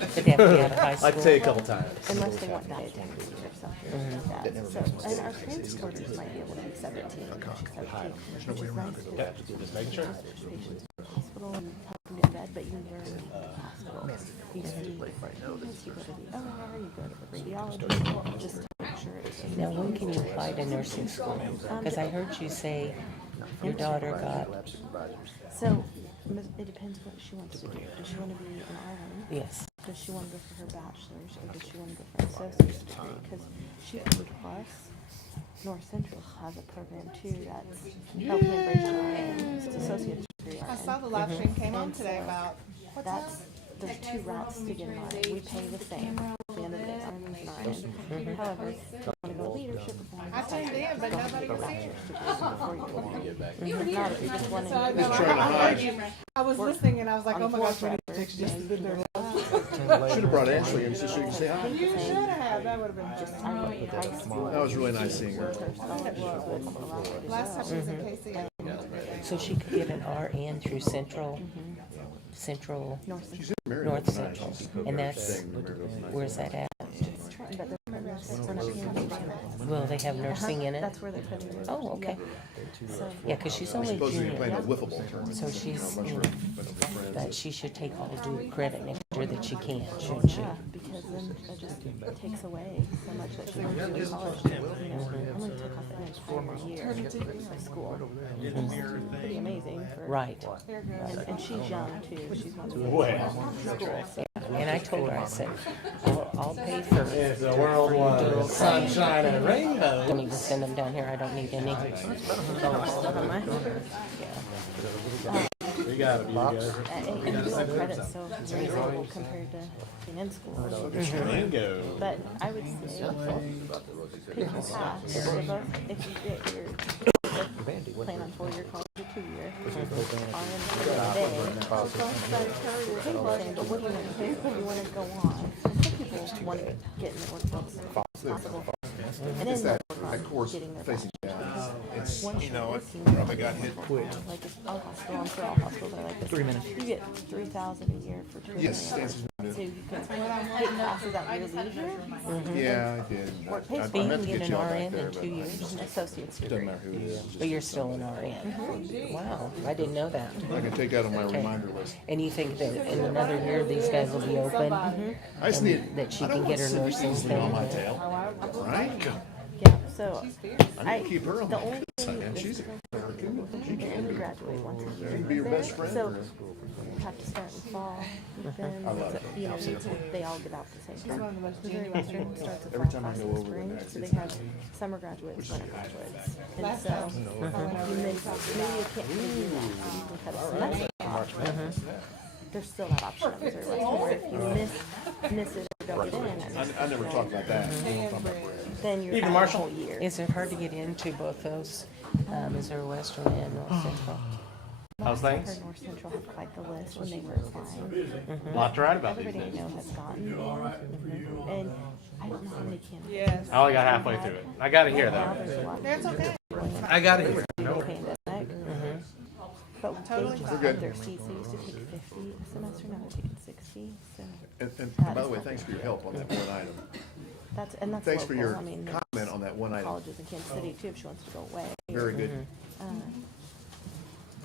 But they have to be out of high school. I'd say a couple times. Unless they want dietary or something like that. So, and our parents' courses might be able to be 17. Which is nice. Yeah, just making sure. Patients in the hospital and helping get in bed, but you learn in the hospital. You see different units, you go to the OR, you go to the radiology, just to make sure it's. Now, when can you apply to nursing school? Because I heard you say your daughter got, So, it depends what she wants to do. Does she want to be an RN? yes. Does she want to go for her bachelor's, or does she want to go for an associate's degree? Because she could, plus North Central has a program too that's helping them bridge to RN. It's an associate's degree. I saw the live stream came on today about That's, there's two routes to get an RN. We pay the same. At the end of the day, RN is an RN. However, if you want to go leadership, I tuned in, but nobody was here. Not if you just want So I to. know I heard you. I was listening and I was like, oh my gosh, we need to text just been there. Should have brought Ashley in so she could say hi. You should have. That would have been fun. I went to high school. That was really nice seeing her. Last time she was in KC. So she could get an RN through Central North North Central, and that's, where's that at? But they're putting nurses in Savannah. Will they have nursing in it? That's where they're putting her. Oh, okay. So, Yeah, because she's only Supposedly you're junior, playing a wiffle ball tournament. so she's, but she should take all due credit next year that she can, shouldn't she? yeah, because then it just takes away so much that she wants to do in college. You know, I only took off an entire year of school. Pretty amazing for. Right. And she's young too. She's not. Well, And I told her, I said, I'll pay for it. the world was sunshine and rainbow. Don't even send them down here, I don't need any. You got it, you guys. And dual credit so reasonable compared to being in school. Bingo. But I would say pick your path. If you get your plan on 4-year college or 2-year, but what do you want to do? What do you want to go on? And some people want to get in the workforce as possible. And It's then that, work that on course getting their facing down. It's, once you know, you're it working, probably got hit quick. like if all hospital, I'm sure all hospitals are like this. 3 minutes. You get $3,000 a year for training. Yes, Stancy's been So doing you can take classes at your leisure. Yeah, I did. Work pays I for You meant can to get get an y'all back RN there, in but 2 years, An associate's doesn't degree. matter who it is. but you're still an RN. Wow, I didn't know that. I can take that on my Okay. reminder list. And you think that in another year, these guys will be open? I just need, That she I don't can want get her Cindy nursing Beasley on my thing? tail, right? Yeah, so I need to keep her on the my only tail, thing man. is She's, you can graduate once a year. can be your best friend. So you have to start in fall with them. love So, you know, they all get out at the same time. one of the most Missouri Western starts a Every fall time I class go in over spring, there, so they have summer graduates, winter graduates. And Last so time. you miss, maybe you can't really do that, so you can cut a semester off. There's still that option at Missouri Western where if you miss it or don't get in, I never talked about that. then you're out the whole year. Is it hard to get into both those, Missouri Western and North Central? How's I things? heard North Central had quite the list when they were applying. Lot to write about these Everybody I days. know has gotten one. And I don't know how many candidates. Yes. I only got halfway through it. I got it here Now though. there's a lot of That's okay. I got it here. pandemic. But they Totally just fine. upped their seats. They used to take 50 a semester, now they're taking 60. So And by the way, thanks for your help on that one item. that's Thanks for local. your I mean, comment on that one item. colleges in Kansas City too if she wants to go away. Very good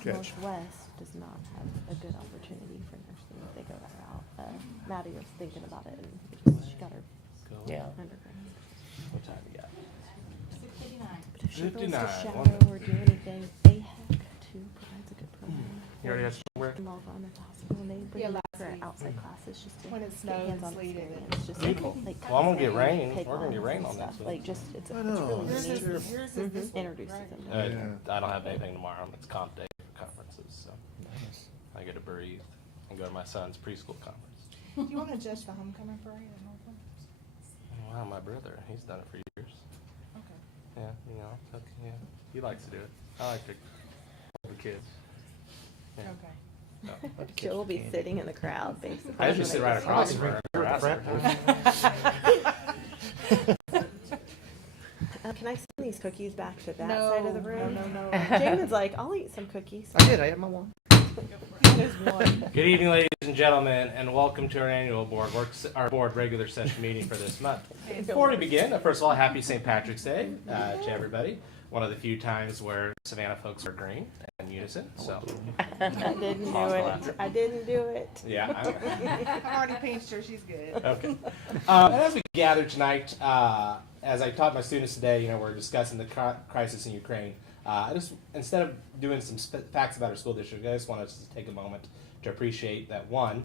catch. Northwest does not have a good opportunity for nursing if they go that route. Maddie was thinking about it and she got her Yeah. undergrad. What time you got? But if she goes to 59. shadow or do anything, AHEC too provides a good program. You already got somewhere? Log on at the hospital and they bring Yeah, her last for week. outside classes just to When it get snowed and hands-on sleeted. experience. Just Beautiful. like Well, I'm gonna get rain. pig We're gonna get lines rain and on that stuff. soon. Like just it's I it's know. really Yours neat. is, yours is this week, Introduces right? them. Yeah. I don't have anything tomorrow. It's comp day for conferences, so I get to breathe and go to my son's preschool conference. Do you want to judge the homecoming parade at Northland? Wow, my brother, he's done it for years. Okay. Yeah, you know, yeah, he likes to do it. I like to hold the kids. Yeah. Okay. Jill will be sitting in the crowd basically. I usually sit right across from her. Can I send these cookies back to that No, side of the room? no. Jamin's like, I'll eat some cookies. I did. I had my one. You long as one. Good evening, ladies and gentlemen, and welcome to our annual our board regular session meeting for this month. Before we begin, first of all, happy St. Patrick's Day to everybody. One of the few times where Savannah folks are green in unison. So I didn't do it. I didn't do it. yeah. I already pinched her. She's good. Okay. And as we gather tonight, as I taught my students today, we're discussing the crisis in Ukraine. Instead of doing some facts about our school district, I just want us to take a moment to appreciate that one,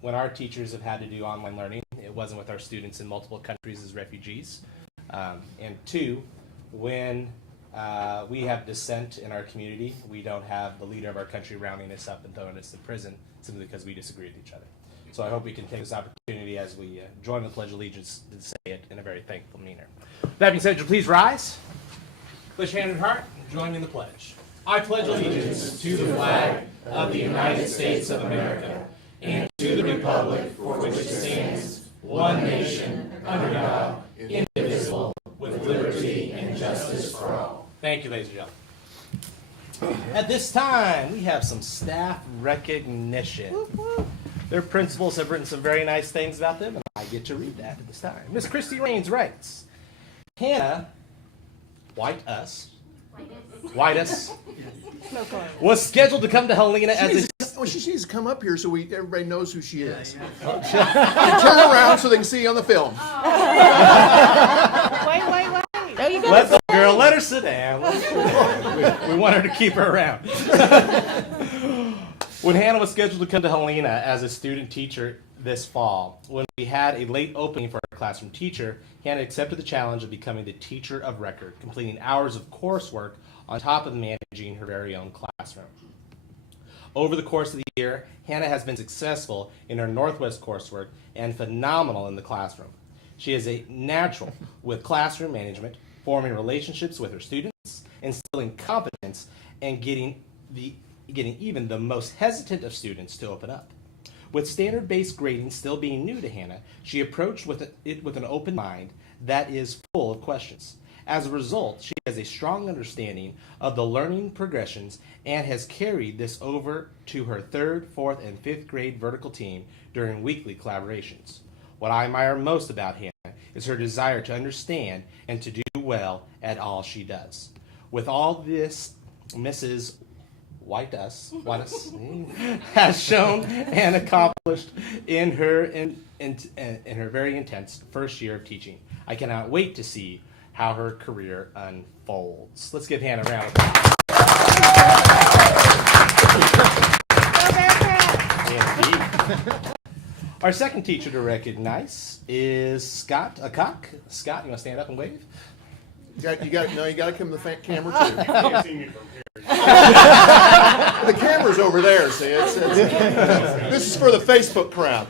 when our teachers have had to do online learning, it wasn't with our students in multiple countries as refugees. And two, when we have dissent in our community, we don't have the leader of our country rounding us up and throwing us in prison simply because we disagree with each other. So I hope we can take this opportunity as we join the Pledge of Allegiance to say it in a very thankful manner. That being said, would you please rise? Place your hand on heart and join me in the pledge. I pledge allegiance to the flag of the United States of America and to the republic for which it stands, one nation, under God, indivisible, with liberty and justice for all. Thank you, ladies and gentlemen. At this time, we have some staff recognition. Their principals have written some very nice things about them, and I get to read that at this time. Miss Christy Raines writes, Hannah Whiteus was scheduled to come to Helena as a... Well, she needs to come up here so everybody knows who she is. And turn around so they can see you on the film. Wait. No, you Let the girl, let her sit down. We want her to keep her around. When Hannah was scheduled to come to Helena as a student teacher this fall, when we had a late opening for our classroom teacher, Hannah accepted the challenge of becoming the teacher of record, completing hours of coursework on top of managing her very own classroom. Over the course of the year, Hannah has been successful in her Northwest coursework and phenomenal in the classroom. She is a natural with classroom management, forming relationships with her students, instilling confidence, and getting even the most hesitant of students to open up. With standard-based grading still being new to Hannah, she approached it with an open mind that is full of questions. As a result, she has a strong understanding of the learning progressions and has carried this over to her 3rd, 4th, and 5th grade vertical team during weekly collaborations. What I admire most about Hannah is her desire to understand and to do well at all she does. With all this, Mrs. Whiteus has shown and accomplished in her very intense first year of teaching. I cannot wait to see how her career unfolds. Let's give Hannah a round of applause. Our second teacher to recognize is Scott Acock. Scott, you want to stand up and wave? You got to come to the camera too. Can't see me from here. The camera's over there. See, this is for the Facebook crowd.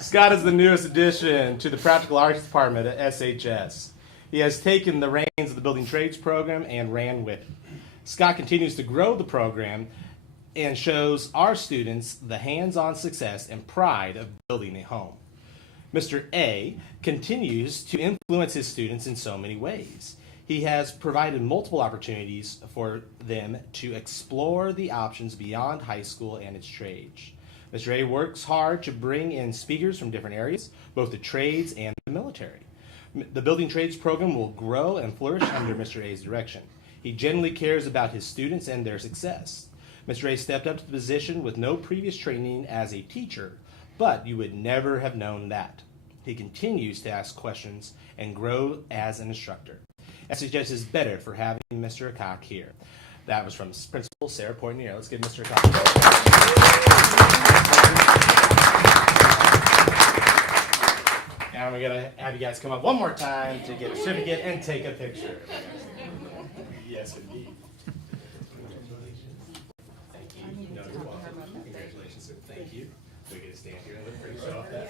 Scott is the newest addition to the Practical Arts Department at SHS. He has taken the reins of the Building Trades program and ran with it. Scott continues to grow the program and shows our students the hands-on success and pride of building a home. Mr. A continues to influence his students in so many ways. He has provided multiple opportunities for them to explore the options beyond high school and its trades. Mr. A works hard to bring in speakers from different areas, both the trades and the military. The Building Trades program will grow and flourish under Mr. A's direction. He genuinely cares about his students and their success. Mr. A stepped up to the position with no previous training as a teacher, but you would never have known that. He continues to ask questions and grow as an instructor. SHS is better for having Mr. Acock here. That was from Principal Sarah Poitier. Let's give Mr. Acock. And we're going to have you guys come up one more time to get a certificate and take a picture. Yes, indeed. Thank you. No, you're welcome. Congratulations, sir. Thank you. We get to stand here and look pretty show off that.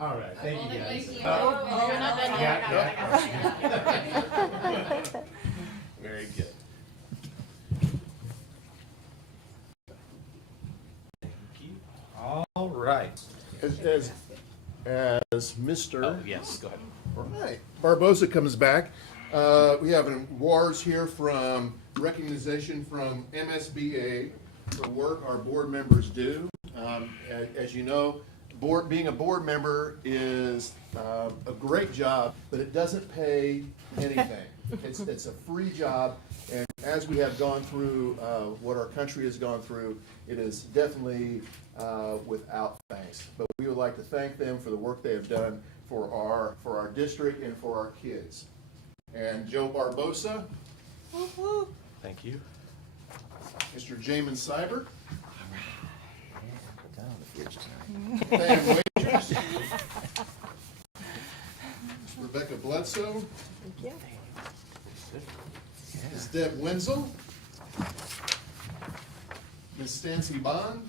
All right, thank you guys. You're not done yet. Yeah. Very good. Thank you. All right. as Mr. Oh, yes, go ahead. All right. Barbosa comes back. We have an awards here from recognition from MSBA for work our board members do. As you know, being a board member is a great job, but it doesn't pay anything. It's a free job, and as we have gone through what our country has gone through, it is definitely without thanks. But we would like to thank them for the work they have done for our district and for our kids. And Joe Barbosa, Thank you. Mr. Jamin Seibert, Down the fridge tonight. Pam Wagers, Rebecca Bledsoe, Thank you. Ms. Deb Wenzel, Ms. Stancy Bond,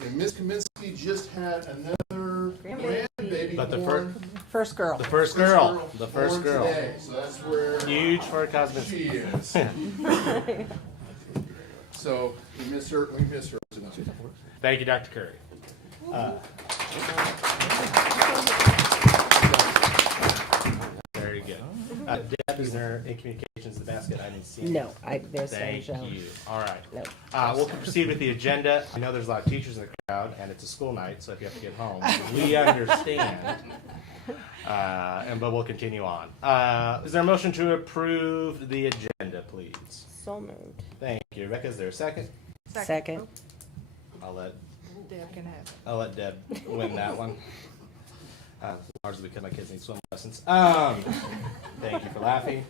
and Ms. Kaminsky just had another grandbaby But the born. First girl. The first girl. The first born girl. Today, so that's where Huge for a cosmetic. she is. So we miss her tonight. Thank you, Dr. Curry. Very good. Deb, is there any communications in the basket? I didn't see any. No, there's no Thank shown. you. All right. No. We'll proceed with the agenda. I know there's a lot of teachers in the crowd, and it's a school night, so if you have to get home, we understand. But we'll continue on. Is there a motion to approve the agenda, please? So moved. Thank you. Rebecca, is there a second? Second. I'll let Deb can have it. I'll let Deb win that one. Largely because my kids need swim lessons. Thank you for laughing.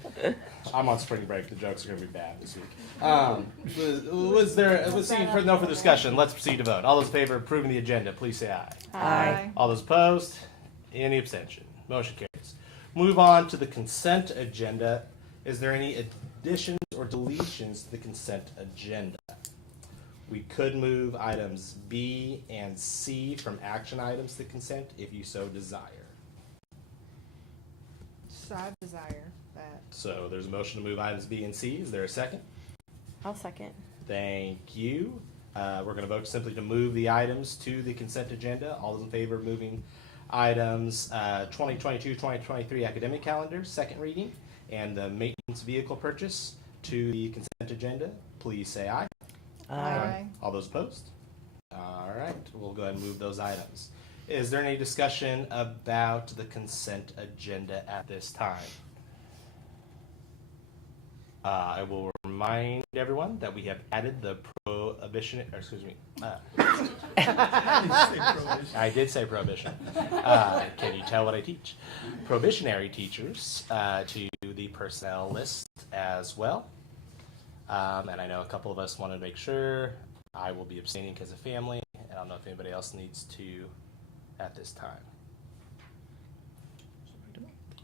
I'm on spring break. The jokes are going to be bad this week. Let's see, for no further discussion, let's proceed to vote. All those in favor of approving the agenda, please say aye. Aye. All those opposed? Any abstention? Motion carries. Move on to the consent agenda. Is there any additions or deletions to the consent agenda? We could move items B and C from action items to consent if you so desire. So I desire that. So there's a motion to move items B and C. Is there a second? I'll second. Thank you. We're going to vote simply to move the items to the consent agenda. All those in favor of moving items 2022-2023 academic calendar, second reading, and the maintenance vehicle purchase to the consent agenda, please say aye. Aye. All those opposed? All right, we'll go ahead and move those items. Is there any discussion about the consent agenda at this time? I will remind everyone that we have added the prohibition, or excuse me, I did say prohibition. Can you tell what I teach? Probationary teachers to the personnel list as well. And I know a couple of us want to make sure. I will be abstaining because of family. I don't know if anybody else needs to at this time.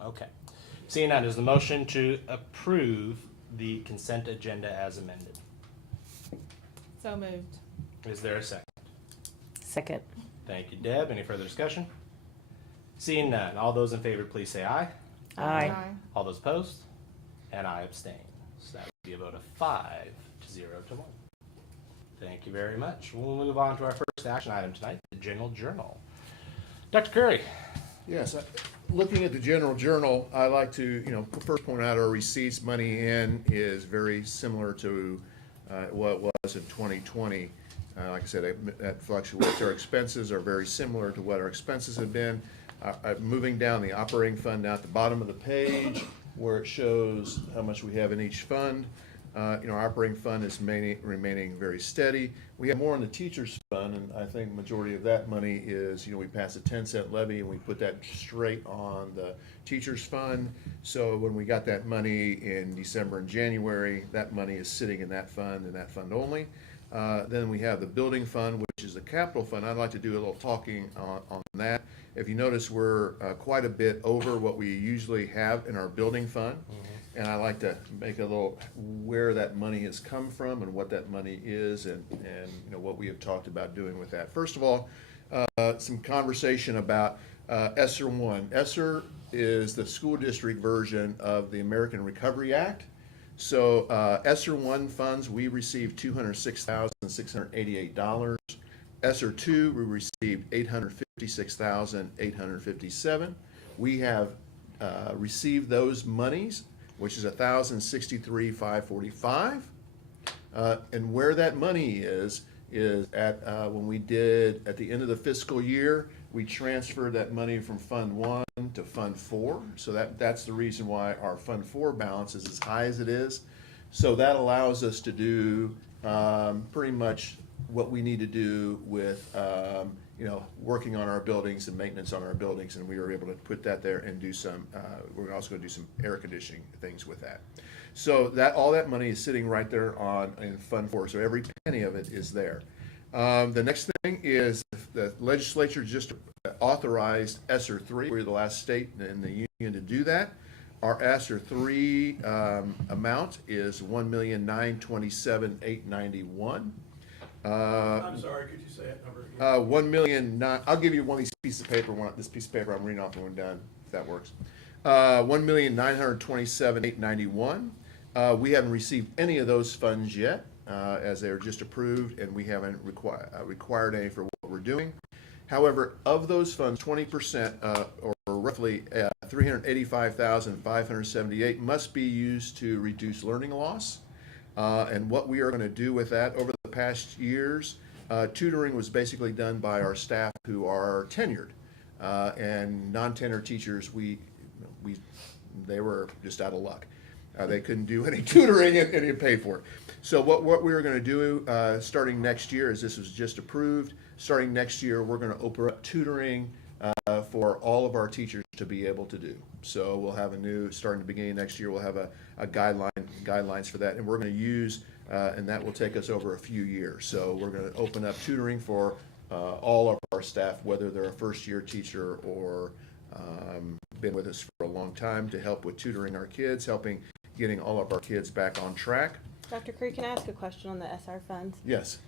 Okay. Seeing none, is the motion to approve the consent agenda as amended? So moved. Is there a second? Second. Thank you, Deb. Any further discussion? Seeing none, all those in favor, please say aye. Aye. All those opposed? And I abstain. So that would be a vote of 5-0 to 1. Thank you very much. We'll move on to our first action item tonight, the General Journal. Dr. Curry. Yes, looking at the general journal, I like to, first point out our receipts, money in is very similar to what it was in 2020. Like I said, that fluctuates. Our expenses are very similar to what our expenses have been. Moving down the operating fund down at the bottom of the page where it shows how much we have in each fund. Our operating fund is remaining very steady. We have more in the teachers fund, and I think the majority of that money is, we pass a 10-cent levy and we put that straight on the teachers fund. So when we got that money in December and January, that money is sitting in that fund and that fund only. Then we have the building fund, which is the capital fund. I'd like to do a little talking on that. If you notice, we're quite a bit over what we usually have in our building fund. Mm-hmm. And I like to make a little where that money has come from and what that money is and what we have talked about doing with that. First of all, some conversation about ESSER 1. ESSER is the school district version of the American Recovery Act. So ESSER 1 funds, we received $206,688. ESSER two, we received 856,857. We have received those monies, which is 1,063,545. And where that money is at, when we did, at the end of the fiscal year, we transferred that money from Fund 1 to Fund 4. So that's the reason why our Fund 4 balance is as high as it is. So that allows us to do pretty much what we need to do with, working on our buildings and maintenance on our buildings. And we were able to put that there and do some, we're also going to do some air conditioning things with that. So all that money is sitting right there in Fund 4. So every penny of it is there. The next thing is the legislature just authorized ESSER 3. We're the last state in the union to do that. Our ESSER 3 amount is $1,927,891. I'm sorry, could you say that number again? I'll give you one of these pieces of paper. This piece of paper I'm reading off when we're done, if that works. $1,927,891. We haven't received any of those funds yet, as they are just approved, and we haven't required any for what we're doing. However, of those funds, 20%, or roughly 385,578, must be used to reduce learning loss. And what we are going to do with that over the past years, tutoring was basically done by our staff who are tenured, and non-tenured teachers. They were just out of luck. They couldn't do any tutoring and didn't pay for it. So what we were going to do starting next year, as this was just approved, starting next year we're going to open up tutoring for all of our teachers to be able to do. So we'll have starting the beginning of next year, we'll have a guidelines for that, and we're going to use, and that will take us over a few years. So we're going to open up tutoring for all of our staff, whether they're a first-year teacher or been with us for a long time, to help with tutoring our kids, getting all of our kids back on track. Dr. Curry, can I ask a question on the SR funds? Yes,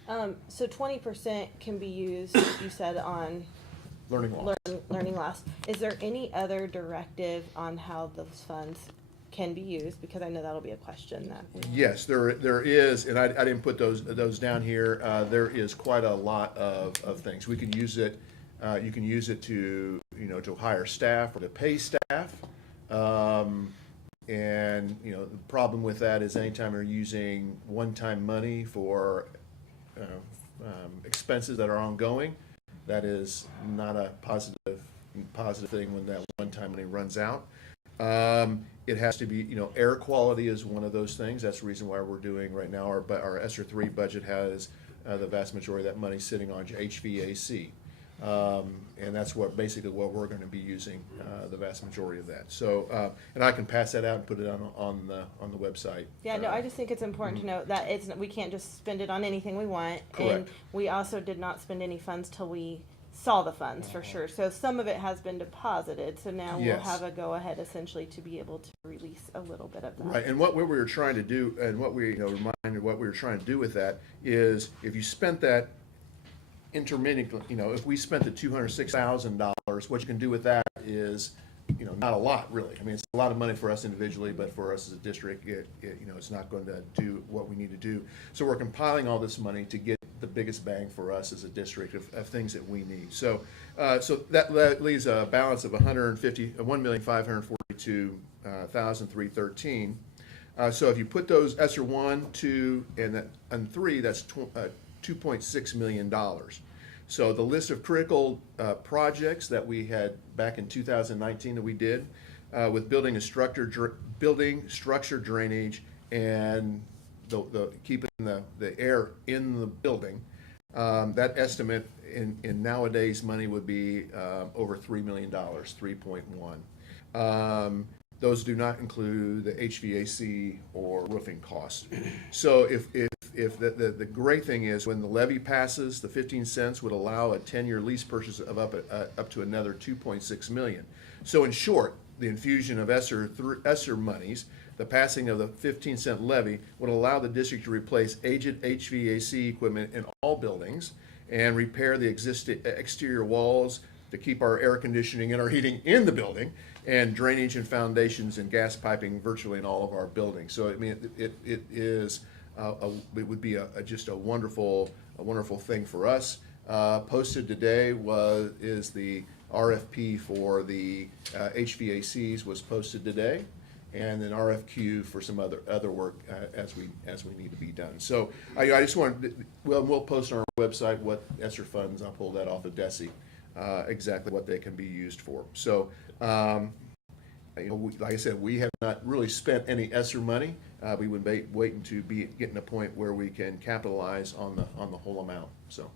So 20% can be used, you said, on learning loss. learning loss. Is there any other directive on how those funds can be used? Because I know that'll be a question that. Yes, there is, and I didn't put those down here. There is quite a lot of things. We can use it. You can use it to hire staff or to pay staff. And the problem with that is anytime you're using one-time money for expenses that are ongoing, that is not a positive thing when that one-time money runs out. It has to be, air quality is one of those things. That's the reason why we're doing right now. Our ESSER 3 budget has the vast majority of that money sitting on HVAC. And that's basically what we're going to be using, the vast majority of that. So, and I can pass that out and put it on the website. Yeah, no, I just think it's important to note that we can't just spend it on anything we want. Correct. And we also did not spend any funds till we saw the funds, for sure. So some of it has been deposited. So now Yes. we'll have a go-ahead essentially to be able to release a little bit of that. Right, and what we were trying to do, and what we what we were trying to do with that is, if you spent that intermittently, if we spent the $206,000, what you can do with that is, not a lot really. I mean, it's a lot of money for us individually, but for us as a district, it's not going to do what we need to do. So we're compiling all this money to get the biggest bang for us as a district of things that we need. So, that leaves a balance of $1,542,313. So if you put those ESSER 1, 2, and 3, that's $2.6 million. So the list of critical projects that we had back in 2019 that we did with building structure drainage and the keeping the air in the building, that estimate in nowadays money would be over $3 million, 3.1. Those do not include the HVAC or roofing costs. So if the great thing is, when the levy passes, the 15 cents would allow a 10-year lease purchase of up to another $2.6 million. So in short, the infusion of ESSER monies, the passing of the 15-cent levy, would allow the district to replace aged HVAC equipment in all buildings and repair the existing exterior walls to keep our air conditioning and our heating in the building, and drainage and foundations and gas piping virtually in all of our buildings. So I mean, it would be just a wonderful thing for us. Posted today is the RFP for the HVACs was posted today, and an RFQ for some other work as we need to be done. So I just wanted, we'll post on our website what ESSER funds, I'll pull that off of DESI, exactly what they can be used for. So, like I said, we have not really spent any ESSER money. We would be waiting to be getting a point where we can capitalize on the whole amount, so.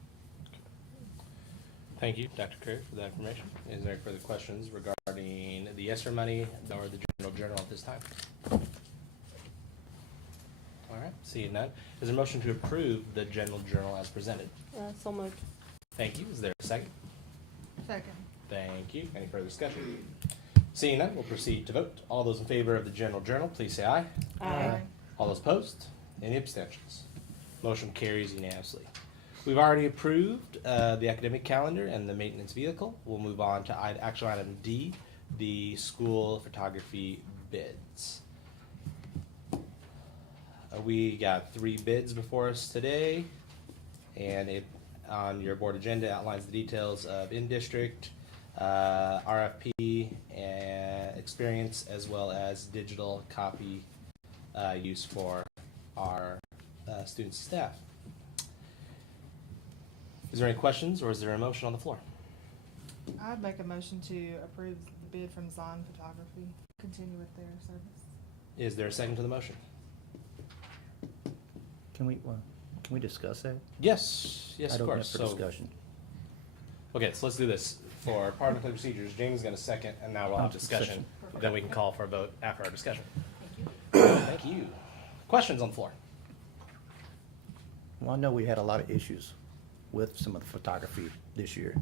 Thank you, Dr. Curry, for that information. Is there any further questions regarding the ESSER money or the General Journal at this time? All right, seeing none. Is there a motion to approve the General Journal as presented? So moved. Thank you. Is there a second? Second. Thank you. Any further discussion? Seeing none, we'll proceed to vote. All those in favor of the General Journal, please say aye. Aye. All those opposed? Any abstentions? Motion carries unanimously. We've already approved the academic calendar and the maintenance vehicle. We'll move on to action item D, the school photography bids. We got 3 bids before us today, and it on your board agenda outlines the details of in-district, RFP, and experience, as well as digital copy use for our students and staff. Is there any questions, or is there a motion on the floor? I'd make a motion to approve the bid from Zon Photography, continue with their service. Is there a second to the motion? Can we discuss that? Yes, yes, I of don't course. have for discussion. Okay, so let's do this. For parliamentary procedures, James is going to second, and now we'll have discussion. Then we can call for a vote after our discussion. Thank you. Questions on the floor? Well, I know we had a lot of issues with some of the photography this year.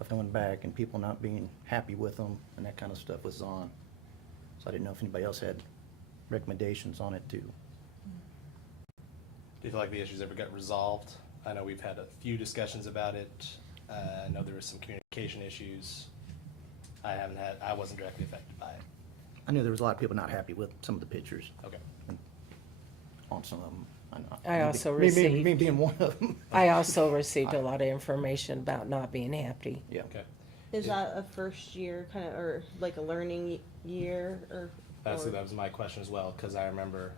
Of going back and people not being happy with them and that kind of stuff was on. So I didn't know if anybody else had recommendations on it too. Do you feel like the issues ever got resolved? I know we've had a few discussions about it. I know there was some communication issues. I wasn't directly affected by it. I knew there was a lot of people not happy with some of the pictures Okay. on some of them. I also Me received- being one of them. I also received a lot of information about not being happy. Yeah. Okay. Is that a first year kind of, or like a learning year, or? That was my question as well, because I remember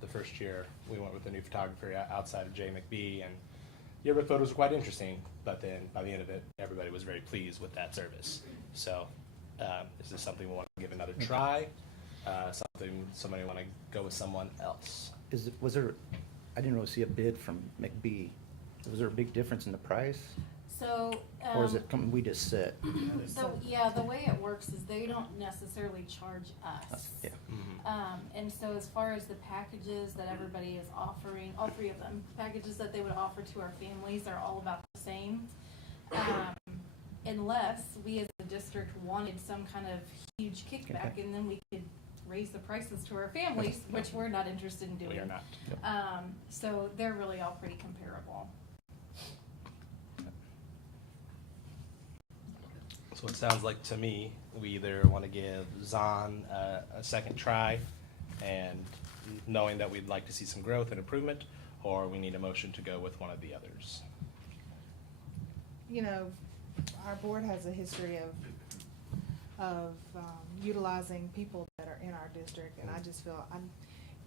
the first year we went with a new photographer outside of Jay McBee, and yearbook photos were quite interesting, but then by the end of it, everybody was very pleased with that service. So is this something we want to give another try? Somebody want to go with someone else? Was there, I didn't really see a bid from McBee. Was there a big difference in the price? So, Or is it something we just set? so yeah, the way it works is they don't necessarily charge us. Yeah. And so as far as the packages that everybody is offering, all 3 of them, packages that they would offer to our families are all about the same. Unless we as a district wanted some kind of huge kickback, Okay. and then we could raise the prices to our families, which we're not interested in doing. We are not. So they're really all pretty comparable. So it sounds like to me, we either want to give Zahn a second try, and knowing that we'd like to see some growth and improvement, or we need a motion to go with one of the others. You know, our board has a history of utilizing people that are in our district, and I just feel,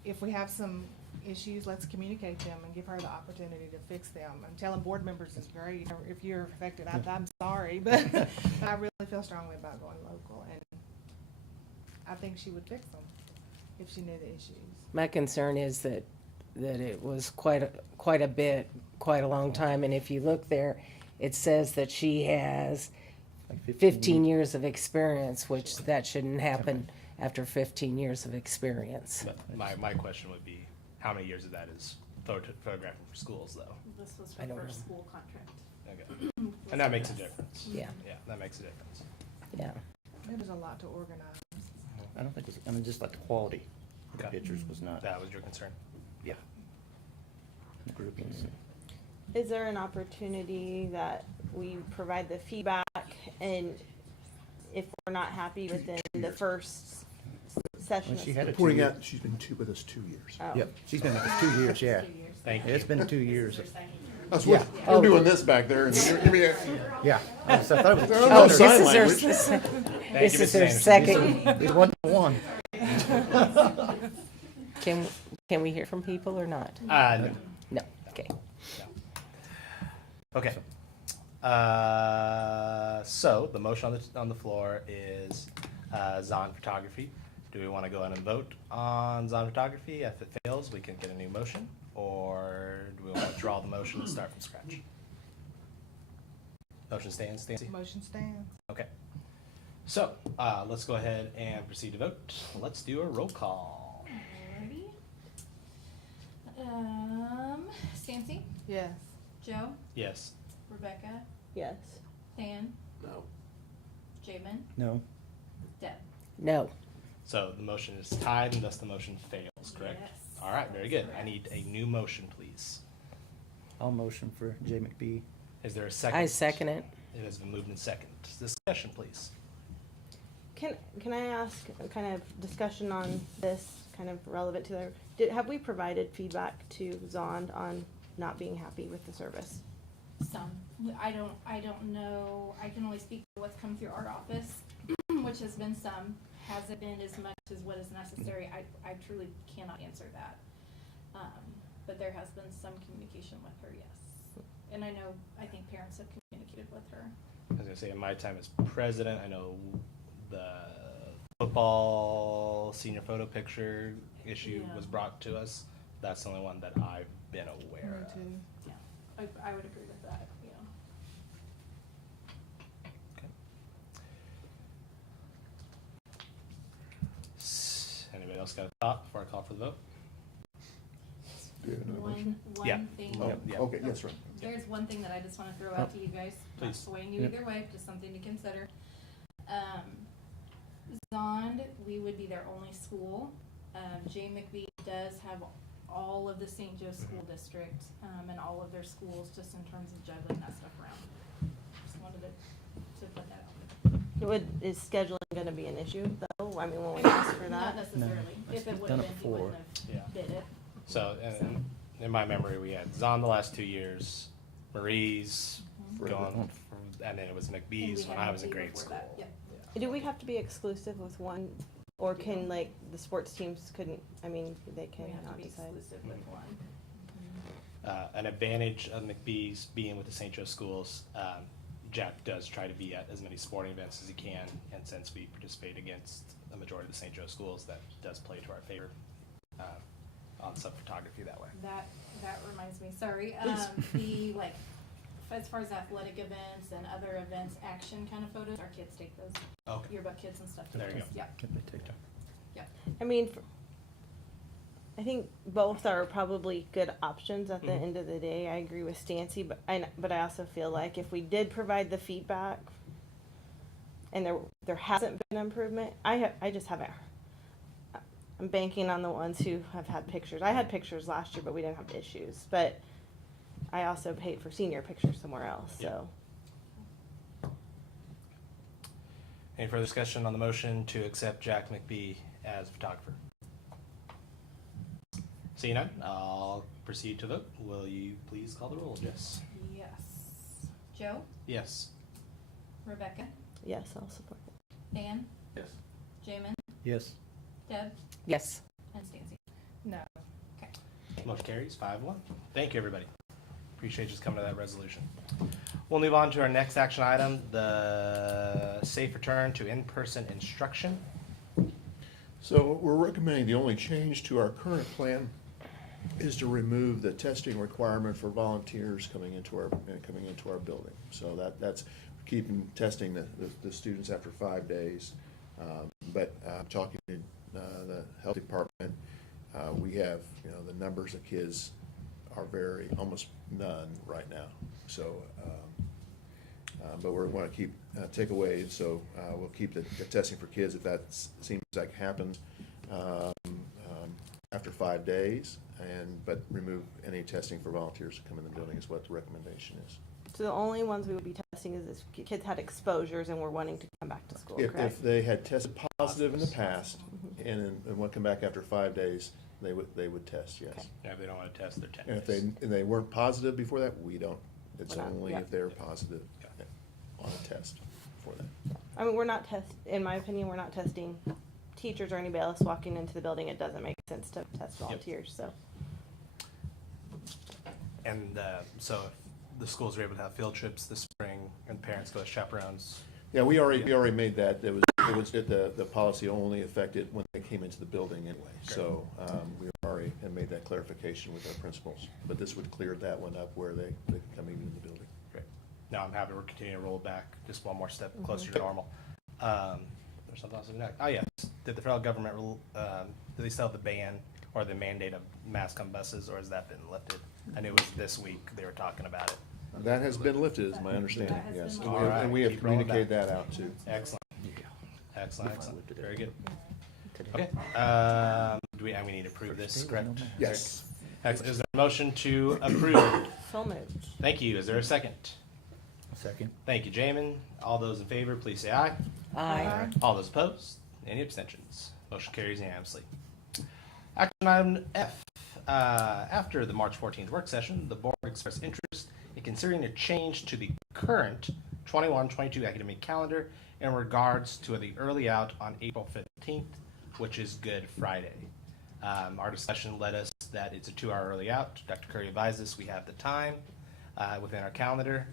if we have some issues, let's communicate them and give her the opportunity to fix them. And telling board members is great. If you're affected, I'm sorry, but I really feel strongly about going local, and I think she would fix them if she knew the issues. My concern is that it was quite a long time, and if you look there, it says that she has Like 15 years of experience, which that shouldn't happen after 15 years of experience. But my question would be, how many years of that is photographing for schools, though? This was I her don't first know. school contract. Okay. And that makes a difference. Yeah. Yeah, that makes a difference. Yeah. There's a lot to organize. I don't think it's, just like the quality of the Okay. pictures was not, That was your concern? yeah. The groupings. Is there an opportunity that we provide the feedback, and if we're not happy within the first session? Well, she had a Pointing 2 out, she's been with us 2 years. Oh. Yep, she's been with us 2 years, yeah. Two years. Thank you. It's been 2 years. This is her second year. That's what, Oh. you're doing this back there, and Yeah. I thought it was. There are no sign This language. is her, Thank this you, is Mrs. her Anderson. second. It's 1-1. Can we hear from people or not? No. No, okay. Okay. So the motion on the floor is Zon Photography. Do we want to go ahead and vote on Zon Photography? If it fails, we can get a new motion, or do we want to withdraw the motion and start from scratch? Motion stands, Stacy? Motion stands. Okay. So let's go ahead and proceed to vote. Let's do a roll call. Alrighty. Stancy, Yes. Joe, Yes. Rebecca, Yes. Dan, No. Jamin, No. Deb. No. So the motion is tied, and thus the motion fails, correct? Yes, All right, very good. that's I correct. need a new motion, please. I'll motion for Jay McBee. Is there a second? I second it. It has been moved in second. Discussion, please. Can I ask a kind of discussion on this, kind of relevant to have we provided feedback to Zond on not being happy with the service? Some. I don't know. I can only speak to what's come through our office, which has been some. Has it been as much as what is necessary? I truly cannot answer that. But there has been some communication with her, yes. And I think parents have communicated with her. I was gonna say, in my time as president, I know the football senior photo picture issue Yeah. was brought to us. That's the only one that I've been aware Me of. too. Yeah, I would agree with that, yeah. Okay. Anybody else got a thought before I call for the vote? Do you have another motion? Yeah. One thing. Oh, Yeah. okay, yes, right. There's one thing that I just wanna throw out to you guys, not Please. swaying you Yep. either way, just something to consider. Zond, we would be their only school. Jay McBee does have all of the St. Joe School District, and all of their schools, just in terms of juggling that stuff around. Just wanted to put that out. Is scheduling gonna be an issue though? I mean, when we ask for Not that? necessarily. If it We've would done have it been, he wouldn't before. Yeah. have did it. So, in my memory, we had Zon the last 2 years, Marie's Forever. gone, and then it was And we McBee's when had I was in McBee grade before school. that, yep. Do we have to be exclusive with one, or can like the sports teams couldn't, I mean, they We can have to not be decide? exclusive with one. An advantage of McBee's being with the St. Joe schools, Jack does try to be at as many sporting events as he can, and since we participate against the majority of the St. Joe schools, that does play to our favor on some photography that way. That reminds me, sorry, the, like, as far as athletic events and other events, action kind of photos, our kids take those, Okay. yearbook kids and stuff. take There you those. go. Yep, Can they take that? yep. I mean, I think both are probably good options at the Mhm. end of the day. I agree with Stancy, but I also feel like if we did provide the feedback and there hasn't been improvement, I just haven't. I'm banking on the ones who have had pictures. I had pictures last year, but we didn't have issues. But I also paid for senior pictures somewhere else, so. Any further discussion on the motion to accept Jack McBee as photographer? Seeing none, I'll proceed to vote. Will you please call the roll, Jess? Yes. Joe, Yes. Rebecca, Yes, I'll support it. Dan, Yes. Jamin, Yes. Deb, Yes. and Stacy. No. Okay. Motion carries 5-1. Thank you, everybody. Appreciate you just coming to that resolution. We'll move on to our next action item, the safe return to in-person instruction. So we're recommending the only change to our current plan is to remove the testing requirement for volunteers coming into our building. So that's keeping testing the students after 5 days. But talking to the health department, we have, the numbers of kids are almost none right now. So, but we want to keep takeaways, so we'll keep the testing for kids if that seems like happens after 5 days, but remove any testing for volunteers to come in the building is what the recommendation is. So the only ones we would be testing is if kids had exposures and were wanting to come back to school, If correct? they had tested positive in the past and want to come back after 5 days, they would test, yes. Okay. Yeah, if they don't want to test their 10 And if days. they weren't positive before that, we don't. It's We're not, only yeah. if they're positive Okay. on a test for that. I mean, we're not in my opinion, we're not testing teachers or anybody else walking into the building. It doesn't make sense to test volunteers, so. And so if the schools are able to have field trips this spring and parents go as chaperones, Yeah, we already made that. It was the policy only affected when they came into the building anyway. So, we already had made that clarification with our principals. But this would clear that one up where they can come into the building. great. Now I'm happy we're continuing to roll it back just one more step closer to normal. There's something else. Oh, yes. Did the federal government rule, do they still have the ban or the mandate of masks on buses, or has that been lifted? I knew it was this week they were talking about it. That has been lifted, is my understanding, That has yes. been And lifted. and we have Keep rolling communicated back. that out too. Excellent. Excellent, We excellent. lifted it. Very good. Today. Okay. Do we need to approve this, correct? Yes. Excellent. Is there a motion to approve? So moved. Thank you. Is there a second? Second. Thank you, Jamin. All those in favor, please say aye. Aye. All those opposed? Any abstentions? Motion carries unanimously. Action item F. After the March 14th work session, the board expressed interest in considering a change to the current 21-22 academic calendar in regards to the early out on April 15th, which is Good Friday. Our discussion led us that it's a 2-hour early out. Dr. Curry advised us we have the time within our calendar.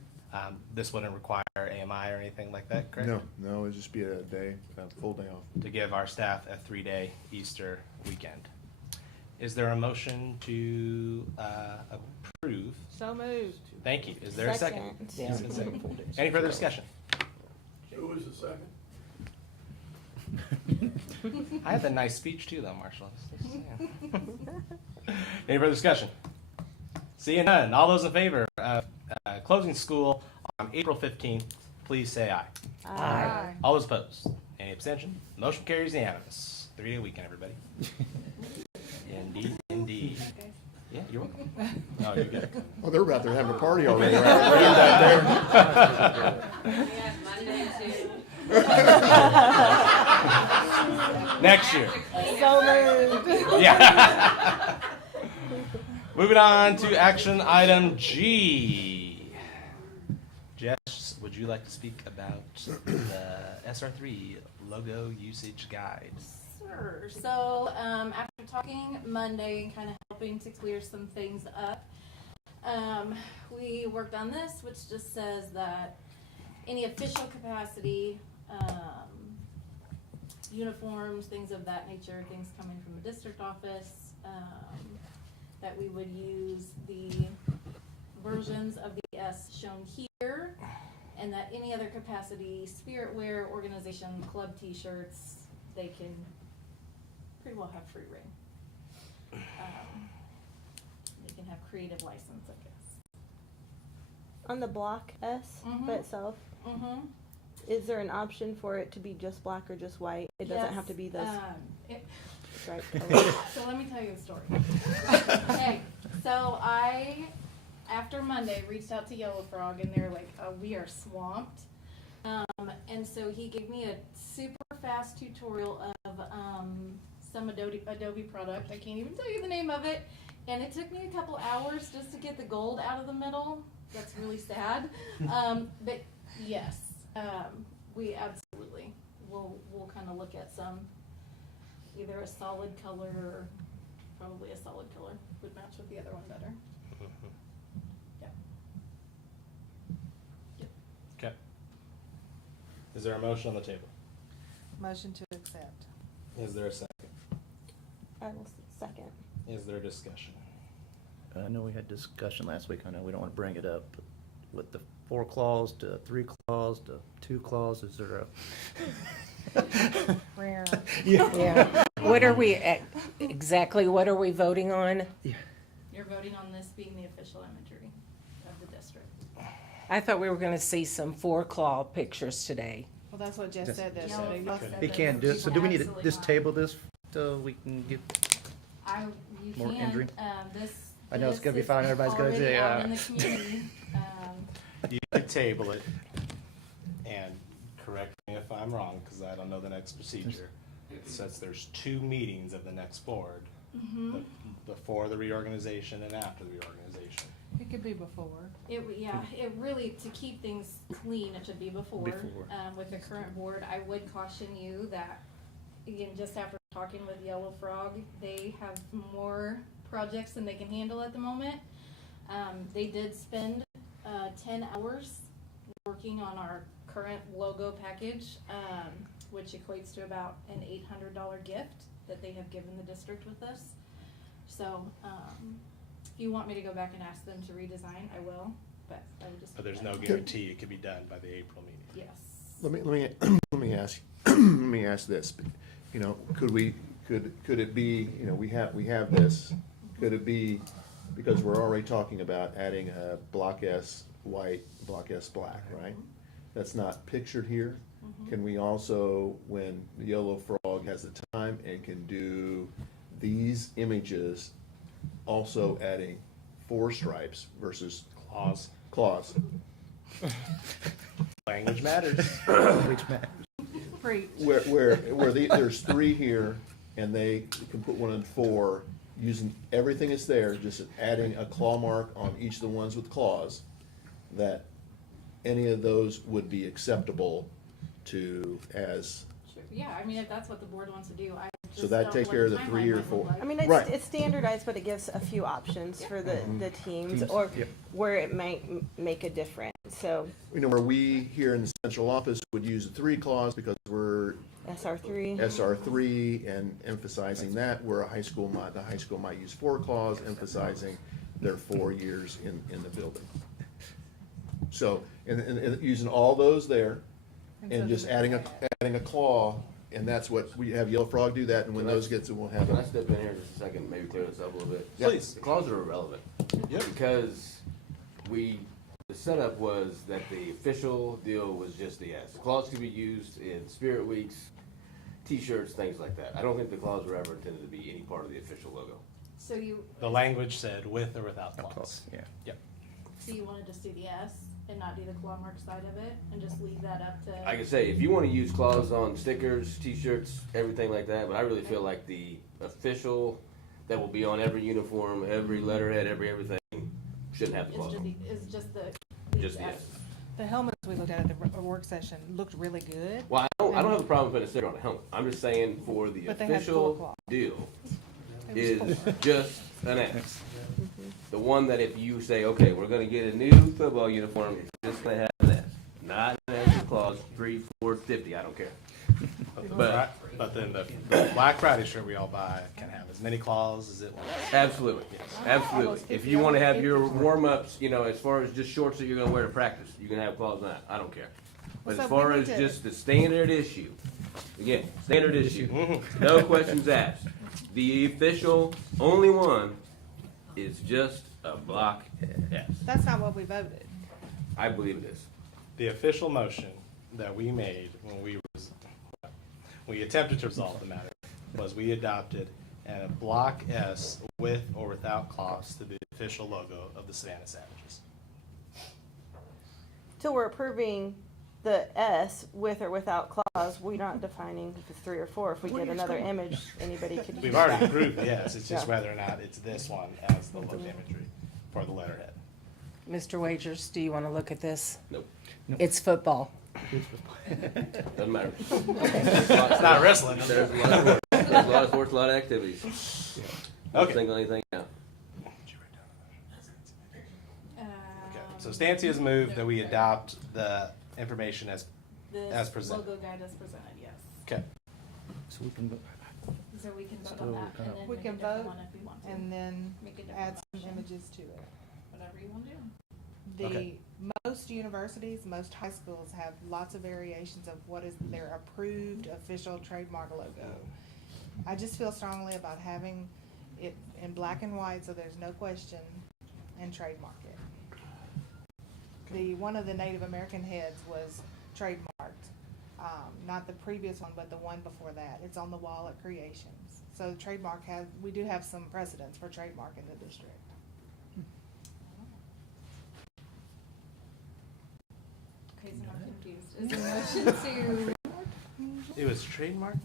This wouldn't require AMI or anything like that, correct? No, it'd just be a day, a full day off. To give our staff a 3-day Easter weekend. Is there a motion to approve? So moved. Thank you. Is there a second? Yeah. It's been seconded. Any further discussion? Who was the second? I had that nice speech too, though, Marshall. Just saying. Any further discussion? Seeing none. All those in favor of closing school on April 15th, please say aye. Aye. All those opposed? Any abstention? Motion carries unanimous. 3-day weekend, everybody. Indeed, indeed. Yeah, you're welcome. No, you're good. Oh, they're out there having a party already. Next year. So moved. Yeah. Moving on to action item G. Jess, would you like to speak about the SR3 logo usage guide? Sure. So, after talking Monday and kind of helping to clear some things up, we worked on this, which just says that any official capacity, uniforms, things of that nature, things coming from a district office, that we would use the versions of the S shown here, and that any other capacity, spirit wear, organization, club t-shirts, they can pretty well have free reign. They can have creative license, I guess. On the block S Mhm. by itself, Mm-hmm. is there an option for it to be just black or just white? It doesn't have to be this striped color. So let me tell you the story. Okay, so I, after Monday, reached out to Yellow Frog, and they're like, we are swamped. And so he gave me a super fast tutorial of some Adobe product. I can't even tell you the name of it. And it took me a couple hours just to get the gold out of the middle. That's really sad. But yes, we absolutely we'll kind of look at some, either a solid color or probably a solid color would match with the other one better. Yeah. Yep. Okay. Is there a motion on the table? Motion to accept. Is there a second? I will second. Is there discussion? I know we had discussion last week. I know we don't want to bring it up, but with the 4 clause to 3 clause to 2 clause, is there a? Rare. Yeah. What are we, exactly what are we voting on? You're voting on this being the official imagery of the district. I thought we were gonna see some 4-claw pictures today. Well, that's what Jess Just- said that Yellow day. Frog said He that can't do it, so do we need to absolutely just not. table this till we can get, You More can, injury? This. I know it's this gonna be is fine, everybody's gonna already say, out in the community. You could table it and correct me if I'm wrong, because I don't know the next procedure. It says there's 2 meetings of the next board Before the reorganization and after the reorganization. It could be before. It really, to keep things clean, it should be before. Before. With the current board, I would caution you that, again, just after talking with Yellow Frog, they have more projects than they can handle at the moment. They did spend 10 hours working on our current logo package, which equates to about an $800 gift that they have given the district with this. So, if you want me to go back and ask them to redesign, I will, but I would just. But there's no guarantee it could be done by the April meeting. Yes. Let me ask, let me ask this, you know, could it be, you know, we have this, could it be, because we're already talking about adding a block S white, block S black, right? That's not pictured here. Can we also, when the Yellow Frog has the time and can do these images, also adding 4 stripes versus claws? Language matters. Preach. Where there's 3 here, and they can put one in 4, using everything that's there, just adding a claw mark on each of the ones with claws, that any of those would be acceptable to as, Yeah, I mean, if that's what the board wants to do, I So just that don't takes know care what of the timeline 3 or might 4. look like. I mean, it's, Right. it's standardized, but it gives a few options for the teams, Teams, or yep. where it might make a difference. So you know, where we here in the central office would use the 3 claws because we're SR3. SR3 and emphasizing that, where the high school might use 4 claws, emphasizing their 4 years in the building. So, and using all those there, and just adding a claw, and that's what, we have Yellow Frog do that, and when those get to, we'll have Can I it. step in here just a second, maybe clear this up a little bit? Please. The clauses are irrelevant. Yep. Because the setup was that the official deal was just the S. The clause could be used in spirit weeks, T-shirts, things like that. I don't think the clause were ever intended to be any part of the official logo. So you, The language said with or without clause. Claws, yeah. Yep. so you wanna just do the S and not do the claw mark side of it, and just leave that up to? Like I say, if you want to use clause on stickers, T-shirts, everything like that, but I really feel like the official that will be on every uniform, every letterhead, everything, shouldn't have the It's clause. just, on. is just the. Just the S. The helmets we looked at the work session looked really good. Well, I don't have a problem putting a sticker on a helmet. I'm just saying for the But they had full official claw. deal It was is full. just an X. The one that if you say, okay, we're gonna get a new football uniform, it's just gonna have an S. Not an extra clause, 3, 4, 50, I don't care. But then the Black Friday shirt we all buy can have as many claws as it wants. Absolutely, absolutely. Almost If 50, you wanna have almost your 50. warm-ups, you know, as far as just shorts that you're gonna wear to practice, you can have claws on that, I don't care. But So as we far need as to- just the standard issue, again, standard issue, no questions asked. The official, only one, is just a block S. That's not what we voted. I believe it is. The official motion that we made when we attempted to resolve the matter was we adopted a block S with or without clause to be the official logo of the Savannah Savages. So we're approving the S with or without clause. We're not defining if it's 3 or 4. If we get another image, anybody could use We've already that. approved the S, it's just Yeah. whether or not it's this one as the logo imagery for the letterhead. Mr. Wagers, do you want to look at this? Nope, It's football. doesn't matter. It's not wrestling. There's a lot of sports, there's a lot of sports, a lot of activities. Don't Okay. single anything out. Um, Okay, so Stancy has moved that we adopt the information as This presented. logo guide as presented, yes. Okay. So we can, So we can vote on Still that, kind and of- then We make a can different vote one if we want to. And then Make a different add some motion. images to it. Whatever you want to do. The, Okay. most universities, most high schools have lots of variations of what is their approved official trademark logo. I just feel strongly about having it in black and white, so there's no question, and trademark it. One of the Native American heads was trademarked, not the previous one, but the one before that. It's on the wall at Creations. So the trademark we do have some precedents for trademark in the district. Okay, so I'm confused. Is the motion to, It was trademark?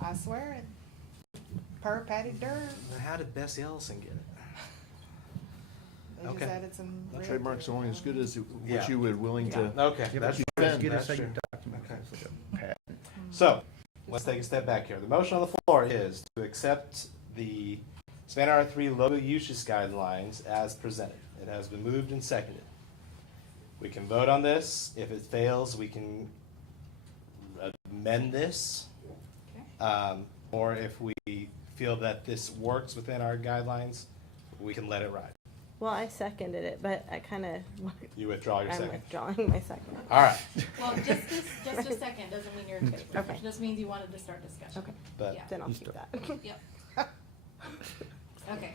I swear it. per Patty Durr. How did Bessie Ellison get it? They just Okay. added some. The red trademark's only as good as Yeah. what you would willing to. Okay, Yeah, that's but true. you get a That's second true. document. Okay. It's like a patent. So, let's take a step back here. The motion on the floor is to accept the Savannah R3 logo usage guidelines as presented. It has been moved and seconded. We can vote on this. If it fails, we can amend this. Or if we feel that this works within our guidelines, we can let it ride. Well, I seconded it, but I kind of, You withdraw your I'm second. withdrawing my second. All right. Well, just a second doesn't mean you're in favor. Okay. It just means you wanted to start discussion. Okay, But Yeah. then I'll keep that. Yep. Okay,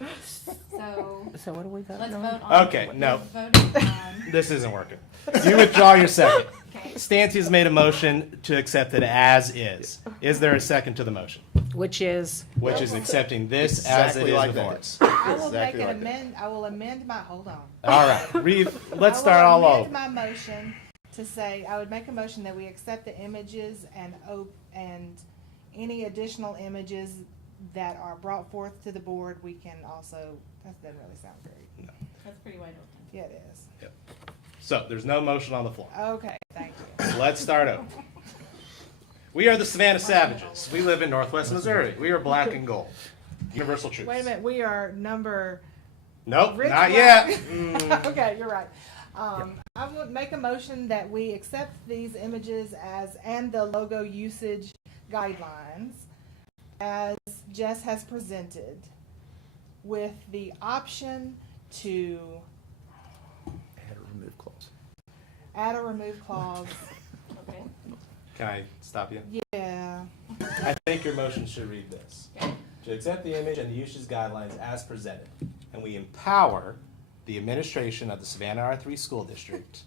so So what do we got? let's vote on. Okay, no. Voting on, this isn't working. You withdraw your second. okay, Stancy's made a motion to accept it as is. Is there a second to the motion? Which is, Which is accepting this as it Exactly is like before that. us. I will Exactly make an like that. amend, I will amend my, hold on. All right, let's start all I will over. amend my motion to say, I would make a motion that we accept the images and any additional images that are brought forth to the board, we can also, that doesn't really sound very, that's pretty wide open. yeah, it is. So there's no motion on the floor. Okay, thank you. Let's start over. We are the Savannah Savages. We live in Northwest Missouri. We are black and gold. Universal truths. Wait a minute, we are number, Nope, Rich not Black. yet. okay, you're right. I would make a motion that we accept these images and the logo usage guidelines as Jess has presented, with the option to Add or remove clause. add a remove clause. Okay, Can I stop you? Yeah, I think your motion should read this. To accept the image and the usage guidelines as presented. And we empower the administration of the Savannah R3 School District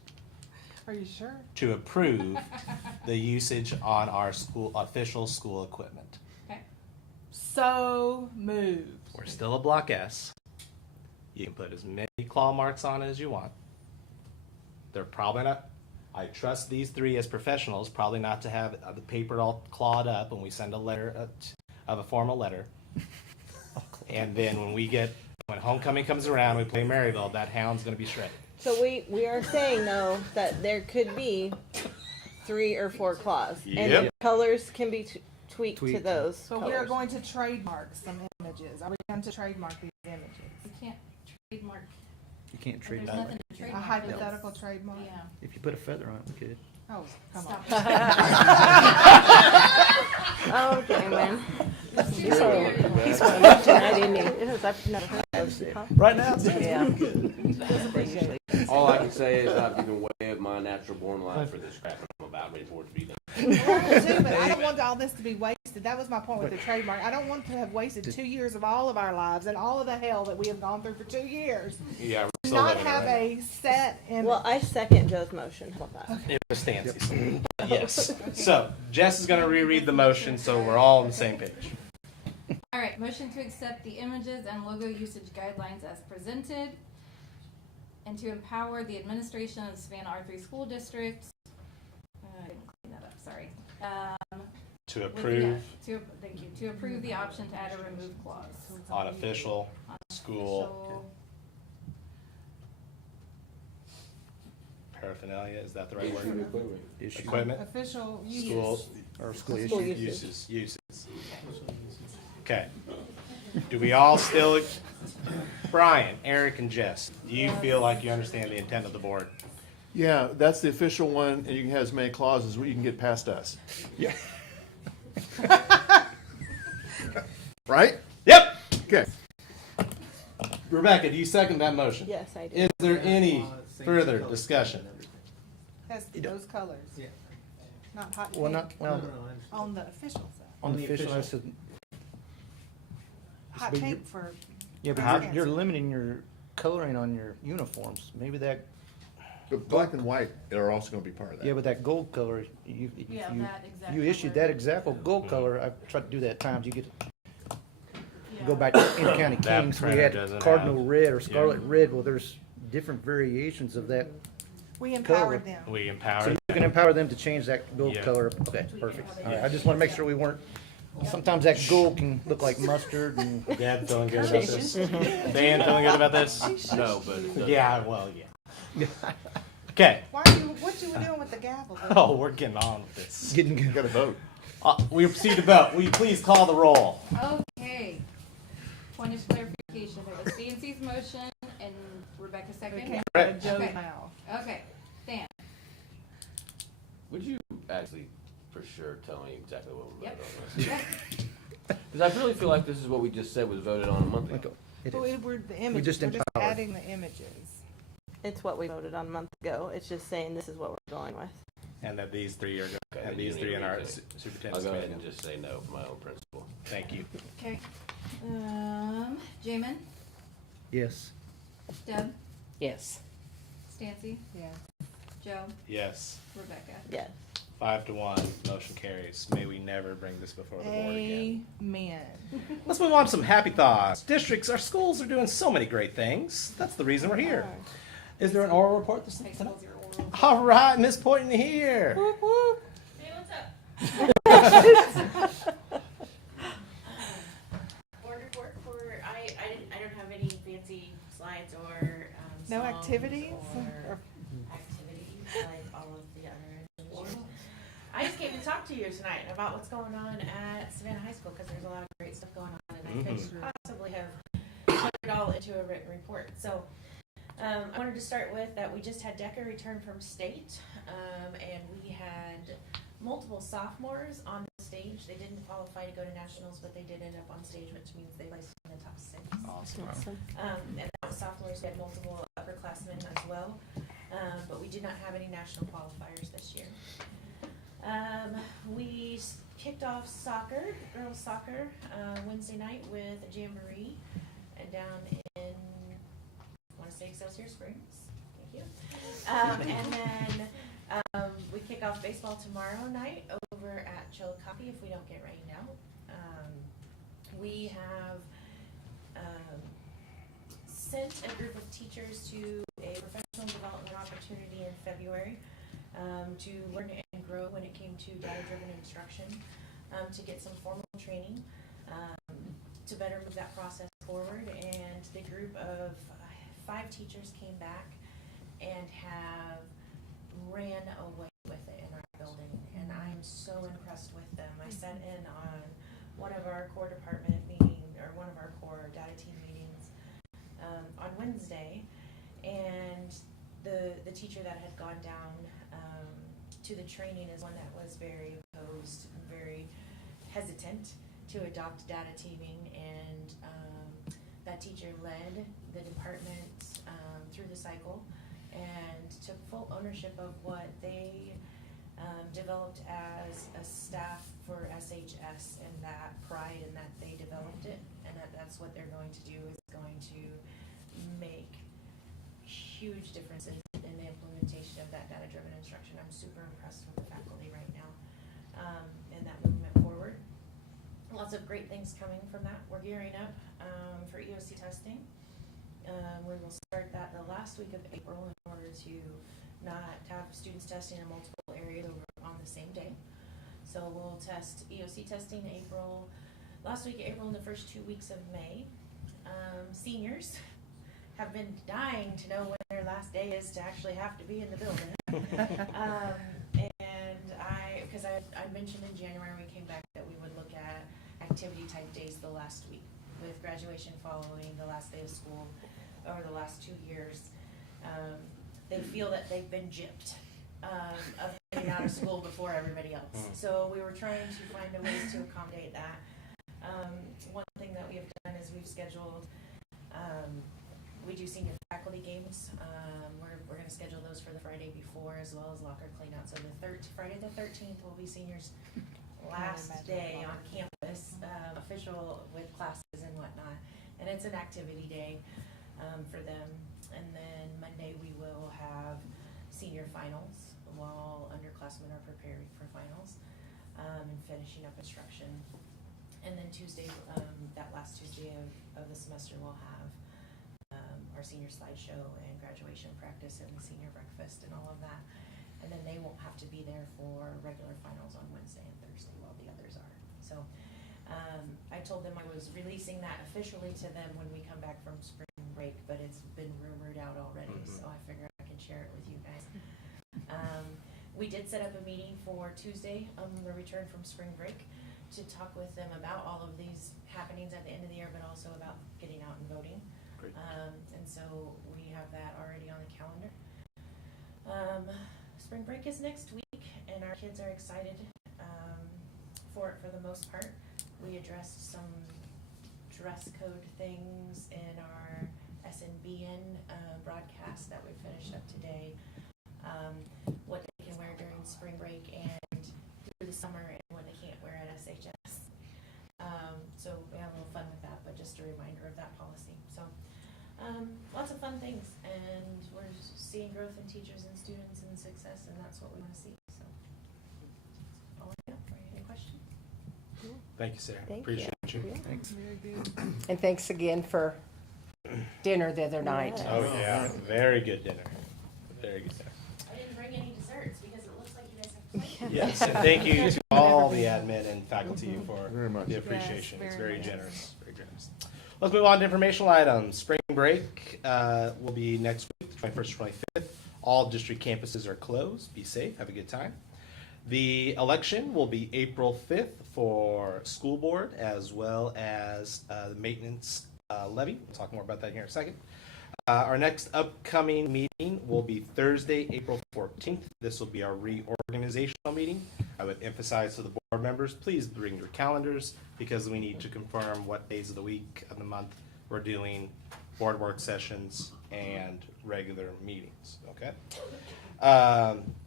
are you sure? to approve the usage on our official school equipment. okay, So moved. We're still a block S. You can put as many claw marks on it as you want. They're probably not, I trust these three as professionals, probably not to have the paper all clawed up when we send a letter of a formal letter. And then when homecoming comes around, we play Maryville, that hound's gonna be shredded. So we are saying though that there could be 3 or 4 claws, and Yep. the colors can be tweaked to Tweaked. those. So we are colors. going to trademark some images. Are we going to trademark these images? you can't trademark, You can't there's trade nothing that. to A trademark. hypothetical trademark? Yeah. If you put a feather on it, we could. Oh, come Stop on. Oh, okay, man. He's so He's one of them tonight, isn't he? Yes, I've never heard of those. Right now? yeah. All I can say is I've given way of my natural born life for this crap I'm about ready for it to be done. But I don't want all this to be wasted. That was my point with the trademark. I don't want to have wasted 2 years of all of our lives and all of the hell that we have gone through for 2 years. Yeah, we're To still not living have right. a set image. Well, I second Joe's motion. How about that? It was Stancy's. Yes. So Jess is gonna reread the motion, so we're all on the same page. All right, motion to accept the images and logo usage guidelines as presented, and to empower the administration of the Savannah R3 School District. I didn't clean that up, sorry. To With the- approve thank you, to approve the option to add a remove clause. on official school Official- paraphernalia, is that the right word? Issue. Equipment, Official school, use. Or school School issue. use. uses. Okay. Do we all still, Brian, Eric, and Jess, do you feel like you understand the intent of the board? Yeah, that's the official one, and you can have as many clauses as you can get past us. Yeah. Right? Yep. Okay. Rebecca, do you second that motion? Yes, I do. Is there any further discussion? Has those colors. Yeah. Not hot Well, pink not, well, on the official side. on the official, I said, Hot But you- pink for, yeah, How- but you're limiting your coloring on your uniforms. Maybe that, But black and white are also gonna be part of that. yeah, but that gold color, you, if Yeah, you, that exact you issued color. that exact gold color, I've tried to do that at times, you get, Yeah. go back to County That Kings, we printer had doesn't cardinal have- red or scarlet yeah. red, well, there's different variations of that. we empowered Color. them. We So empower. you can empower them to change that gold Yeah. color, okay, perfect. All right, I just wanna make sure we weren't Sometimes that gold can look like mustard and Dad feeling good about this? Dan feeling good about this? No, but it does. Yeah, well, yeah. Okay. What you were doing with the gavel? Oh, we're getting on with this. getting You gotta vote. We proceed to vote. Will you please call the roll? Okay. Point of clarification, it was Nancy's motion and Rebecca's second? Correct. Joe Okay. now. Okay, Dan, Would you actually for sure tell me exactly what we're Yep. voting on this? Because I really feel like this is what we just said was voted on a month ago. It But is. we're the images. just We're just empowered. adding the images. It's what we voted on a month ago. It's just saying this is what we're going with. And that these three are, Okay, and you these need three to in our read it. I'll superintendent's go ahead committee. and just say no for my own principle. Thank you. okay. Jamin, Yes. Deb, Yes. Stancy, Yeah. Joe, Yes. Rebecca. Yes. 5-1, motion carries. May we never bring this before the board again. Amen. Let's move on to some happy thoughts. Districts, our schools are doing so many great things. That's the reason we're here. Is there an oral report this High tonight? school's your oral. All right, Miss Poynton here. Hey, what's up? Board report for, I don't have any fancy slides or, No songs activities? or activities like all of the other institutions. I just came to talk to you tonight about what's going on at Savannah High School, because there's a lot of great stuff going on, and I couldn't possibly have put it all into a written report. So, I wanted to start with that we just had DECA return from state, and we had multiple sophomores on the stage. They didn't qualify to go to nationals, but they did end up on stage, which means they placed in the top 6. Awesome. And that was sophomores. We had multiple upperclassmen as well, but we did not have any national qualifiers this year. We kicked off soccer, girls soccer, Wednesday night with a jamboree, and down in, I want to say Excelsior Springs. Thank you. And then we kick off baseball tomorrow night over at Chillicothe if we don't get rained out. We have sent a group of teachers to a professional development opportunity in February to learn and grow when it came to data-driven instruction, to get some formal training to better move that process forward. And the group of 5 teachers came back and have ran away with it in our building, and I'm so impressed with them. I sat in on one of our core department or one of our core data team meetings on Wednesday, and the teacher that had gone down to the training is one that was very opposed, very hesitant to adopt data teaming, and that teacher led the department through the cycle and took full ownership of what they developed as a staff for SHS, and that pride in that they developed it, and that's what they're going to do is going to make huge differences in the implementation of that data-driven instruction. I'm super impressed with the faculty right now and that movement forward. Lots of great things coming from that. We're gearing up for EOC testing. We will start that the last week of April in order to not have students testing in multiple areas over on the same day. So we'll test EOC testing last week of April and the first 2 weeks of May. Seniors have been dying to know when their last day is to actually have to be in the building. Because I mentioned in January we came back that we would look at activity type days the last week, with graduation following the last day of school over the last 2 years. They feel that they've been gypped of getting out of school before everybody else. So we were trying to find a ways to accommodate that. One thing that we have done is we've scheduled, we do senior faculty games. We're going to schedule those for the Friday before, as well as locker cleanout. So Friday the 13th will be seniors' last day on campus, official with classes and whatnot. And it's an activity day for them. And then Monday we will have senior finals while underclassmen are preparing for finals and finishing up instruction. And then Tuesday, that last Tuesday of the semester, we'll have our senior slideshow and graduation practice and the senior breakfast and all of that. And then they won't have to be there for regular finals on Wednesday and Thursday while the others are. So I told them I was releasing that officially to them when we come back from spring break, but it's been rumored out already, so I figured I could share it with you guys. We did set up a meeting for Tuesday on the return from spring break to talk with them about all of these happenings at the end of the year, but also about getting out and voting. Great. And so we have that already on the calendar. Spring break is next week, and our kids are excited for it for the most part. We addressed some dress code things in our SNBN broadcast that we finished up today. What they can wear during spring break and through the summer, and what they can't wear at SHS. So we have a little fun with that, but just a reminder of that policy. So lots of fun things, and we're seeing growth in teachers and students and success, and that's what we want to see. So all I got for you. Any questions? Thank you, Sarah. Thank Appreciate you. Thanks. And thanks again for dinner the other night. Yes. Oh, yeah. Very good dinner. Very good dinner. I didn't bring any desserts because it looks like you guys have plans. Yes, and thank you to all the admin and faculty for Very much. the appreciation. Yes, It's very very nice. generous, very generous. Let's move on to informational items. Spring break will be next week, the 21st, 25th. All district campuses are closed. Be safe, have a good time. The election will be April 5th for school board as well as the maintenance levy. We'll talk more about that here in a second. Our next upcoming meeting will be Thursday, April 14th. This will be our reorganizational meeting. I would emphasize to the board members, please bring your calendars because we need to confirm what days of the week of the month we're doing board work sessions and regular meetings, okay?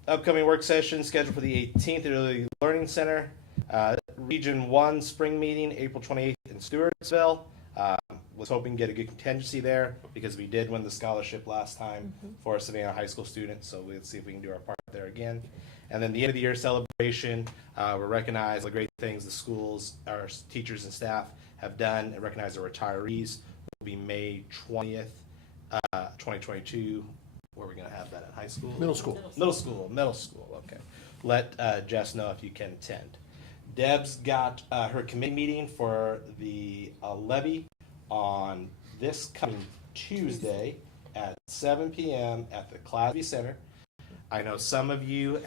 Upcoming work session scheduled for the 18th at Early Learning Center. Region 1 spring meeting, April 28th in Stewartsville. Was hoping to get a good contingency there because we did win the scholarship last time for Savannah high school students, so let's see if we can do our part there again. And then the end of the year celebration, we recognize the great things the schools, our teachers and staff have done and recognize the retirees. Will be May 20th, 2022. Where are we going to have that at high school? Middle school. Middle school, okay. Let Jess know if you can attend. Deb's got her committee meeting for the levy on this coming Tuesday at 7 p.m. at the Clasby Center. I know some of you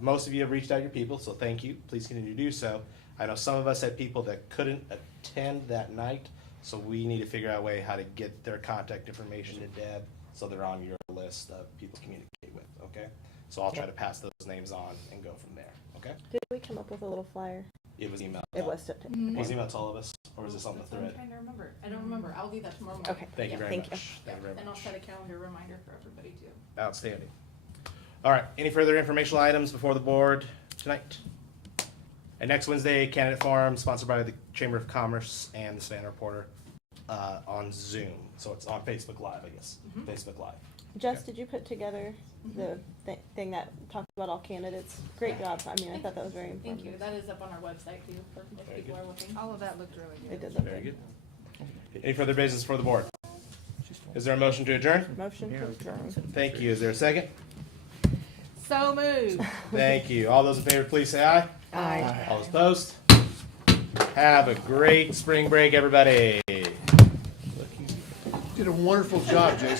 most of you have reached out to your people, so thank you. Please continue to do so. I know some of us had people that couldn't attend that night, so we need to figure out a way how to get their contact information to Deb so they're on your list of people to communicate with, okay? So I'll try to pass those names on and go from there, okay? Did we come up with a little flyer? It was emailed. It was to, Mm-hmm. It was emailed to all of us, or was this on the That's what I'm thread? trying to remember. I don't remember. I'll do that tomorrow morning. Okay. Thank you very Thank much. you. Thank you very And I'll much. set a calendar reminder for everybody too. Outstanding. All right, any further informational items before the board tonight? And next Wednesday, candidate forum sponsored by the Chamber of Commerce and the Savannah Reporter on Zoom. So it's on Facebook Live, I guess. Facebook Live. Jess, Okay. did you put together the thing that talked about all candidates? Great job. I mean, I thought that was very Thank informative. you. That is up on our website too, for if Very people good. are looking. All of that looked really It good. did look Very good. good. Any further business for the board? Is there a motion to adjourn? Motion to adjourn. Thank you. Is there a second? So moved. Thank you. All those in favor, please say aye. Aye. All those opposed? Have a great spring break, everybody. Did a wonderful job, Jason.